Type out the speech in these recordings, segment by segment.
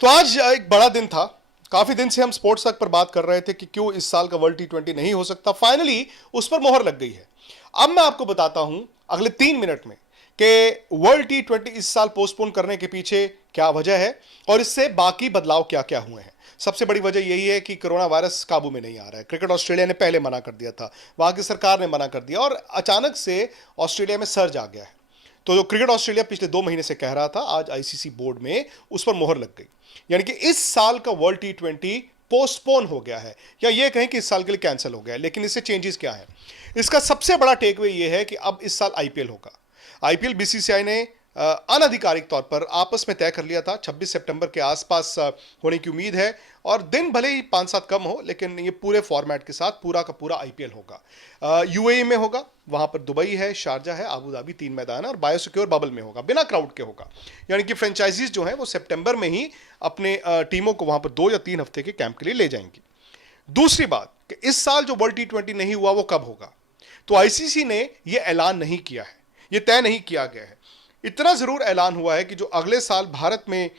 तो आज एक बड़ा दिन था। काफी दिन से हम स्पोर्ट्स तक पर बात कर रहे थे कि क्यों इस साल का वर्ल्ड टी20 नहीं हो सकता। फाइनली उस पर मोहर लग गई है। अब मैं आपको बताता हूं अगले 3 मिनट में कि वर्ल्ड टी20 इस साल पोस्टपोन करने के पीछे क्या वजह है और इससे बाकी बदलाव क्या क्या हुए हैं। सबसे बड़ी वजह यही है कि कोरोना वायरस काबू में नहीं आ रहा है। क्रिकेट ऑस्ट्रेलिया ने पहले मना कर दिया था, वहां की सरकार ने मना कर दिया और अचानक से ऑस्ट्रेलिया में सर्ज आ गया है। तो जो क्रिकेट ऑस्ट्रेलिया पिछले 2 महीने से कह रहा था, आज आईसीसी बोर्ड में उस पर मोहर लग गई। यानी कि इस साल का वर्ल्ड टी20 पोस्टपोन हो गया है, या ये कहें कि इस साल के लिए कैंसिल हो गया है। लेकिन इससे चेंजेस क्या है? इसका सबसे बड़ा टेकअवे ये है कि अब इस साल आईपीएल होगा। आईपीएल बीसीसीआई ने अनाधिकारिक तौर पर आपस में तय कर लिया था। 26 सितंबर के आसपास होने की उम्मीद है और दिन भले ही 5-7 कम हो, लेकिन ये पूरे फॉर्मेट के साथ पूरा का पूरा आईपीएल होगा। यूएई में होगा, वहां पर दुबई है, शारजा है, आबू धाबी, 3 मैदान है और बायोसिक्योर बबल में होगा, बिना क्राउड के होगा। यानी कि फ्रेंचाइजीज जो है वो सितंबर में ही अपने टीमों को वहां पर 2 या 3 हफ्ते के कैंप के लिए ले जाएंगी। दूसरी बात कि इस साल जो वर्ल्ड टी20 नहीं हुआ वो कब होगा, तो आईसीसी ने यह ऐलान नहीं किया है, यह तय नहीं किया गया है। इतना जरूर ऐलान हुआ है कि जो अगले साल भारत में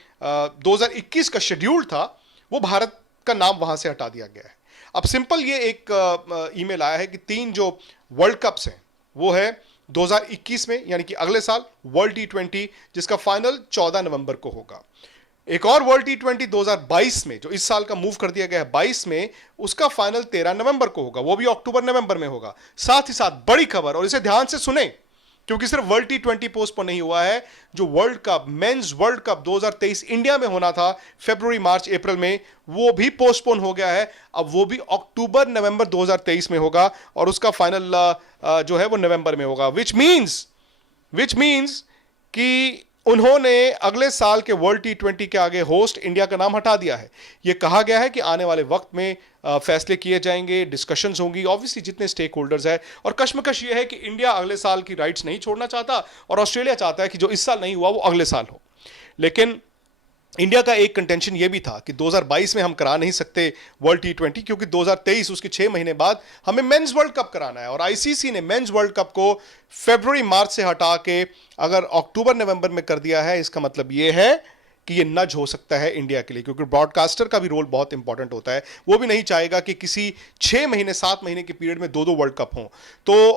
2021 का शेड्यूल था, वो भारत का नाम वहां से हटा दिया गया है। अब सिंपल ये एक ईमेल आया है कि 3 जो वर्ल्ड कप्स हैं वो है 2021 में, यानी कि अगले साल वर्ल्ड टी20, जिसका फाइनल 14 नवंबर को होगा। एक और वर्ल्ड टी20 2022 में, जो इस साल का मूव कर दिया गया है 22 में, उसका फाइनल 13 नवंबर को होगा, वो भी अक्टूबर नवंबर में होगा। साथ ही साथ बड़ी खबर, और इसे ध्यान से सुने क्योंकि सिर्फ वर्ल्ड टी20 पोस्टपोन नहीं हुआ है, जो world cup, mains world cup 2023 India में होना था फरवरी, मार्च, अप्रैल में, वो भी पोस्टपोन हो गया है। अब वो भी अक्टूबर नवंबर 2023 में होगा और उसका फाइनल जो है वो नवंबर में होगा। विच मीन्स कि उन्होंने अगले साल के वर्ल्ड टी20 के आगे होस्ट इंडिया का नाम हटा दिया है। यह कहा गया है कि आने वाले वक्त में फैसले किए जाएंगे, डिस्कशंस होंगी, ऑब्वियसली जितने स्टेक होल्डर्स हैं। और कश्मकश यह है कि इंडिया अगले साल की राइट्स नहीं छोड़ना चाहता और ऑस्ट्रेलिया चाहता है कि जो इस साल नहीं हुआ वो अगले साल हो। लेकिन इंडिया का एक कंटेंशन यह भी था कि 2022 में हम करा नहीं सकते वर्ल्ड टी20, क्योंकि 2023 उसके 6 महीने बाद हमें मेंस वर्ल्ड कप कराना है। और आईसीसी ने मेंस वर्ल्ड कप को फरवरी, मार्च से हटा के अगर अक्टूबर, नवंबर में कर दिया है। इसका मतलब यह है कि यह नज हो सकता है इंडिया के लिए, क्योंकि ब्रॉडकास्टर का भी रोल बहुत इंपॉर्टेंट होता है। वो भी नहीं चाहेगा कि किसी 6 महीने, 7 महीने के पीरियड में 2 वर्ल्ड कप हों। तो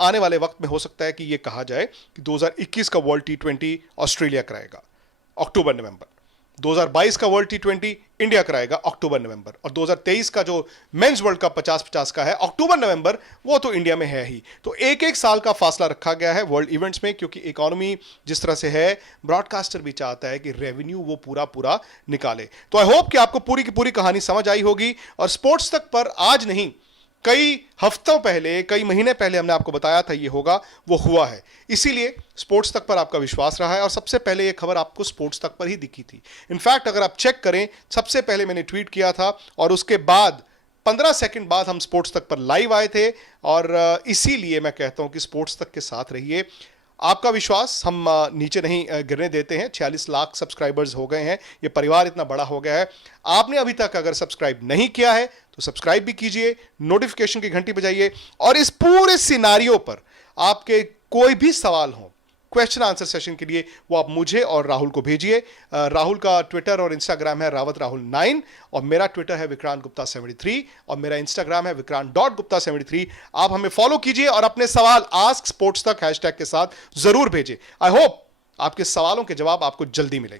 आने वाले वक्त में हो सकता है कि यह कहा जाए कि 2021 का वर्ल्ड टी20 ऑस्ट्रेलिया कराएगा अक्टूबर, नवंबर। 2022 का वर्ल्ड टी20 इंडिया कराएगा अक्टूबर, नवंबर। और 2023 का जो मेंस वर्ल्ड कप 50-50 का है अक्टूबर, नवंबर, वो तो इंडिया में है ही। तो एक साल का फासला रखा गया है वर्ल्ड इवेंट्स में, क्योंकि इकोनॉमी जिस तरह से है, ब्रॉडकास्टर भी चाहता है कि रेवेन्यू वो पूरा निकाले। तो आई होप कि आपको पूरी की पूरी कहानी समझ आई होगी। और स्पोर्ट्स तक पर आज नहीं, कई हफ्तों पहले, कई महीने पहले हमने आपको बताया था ये होगा, वो हुआ है। इसीलिए स्पोर्ट्स तक पर आपका विश्वास रहा है और सबसे पहले ये खबर आपको स्पोर्ट्स तक पर ही दिखी थी। इनफैक्ट अगर आप चेक करें, सबसे पहले मैंने ट्वीट किया था और उसके बाद 15 सेकंड बाद हम स्पोर्ट्स तक पर लाइव आए थे। और इसीलिए मैं कहता हूं कि स्पोर्ट्स तक के साथ रहिए। आपका विश्वास हम नीचे नहीं गिरने देते हैं। 46 लाख सब्सक्राइबर्स हो गए हैं, ये परिवार इतना बड़ा हो गया है। आपने अभी तक अगर सब्सक्राइब नहीं किया है तो सब्सक्राइब भी कीजिए, नोटिफिकेशन की घंटी बजाइए। और इस पूरे सिनारियो पर आपके कोई भी सवाल हो, क्वेश्चन आंसर सेशन के लिए, वो आप मुझे और राहुल को भेजिए। राहुल का ट्विटर और इंस्टाग्राम है रावत राहुल 9 और मेरा ट्विटर है विक्रांत गुप्ता 73 और मेरा इंस्टाग्राम है विक्रांत.गुप्ता 73। आप हमें फॉलो कीजिए और अपने सवाल आस्क स्पोर्ट्स तक हैशटैग के साथ जरूर भेजिए। आई होप आपके सवालों के जवाब आपको जल्दी मिलेंगे।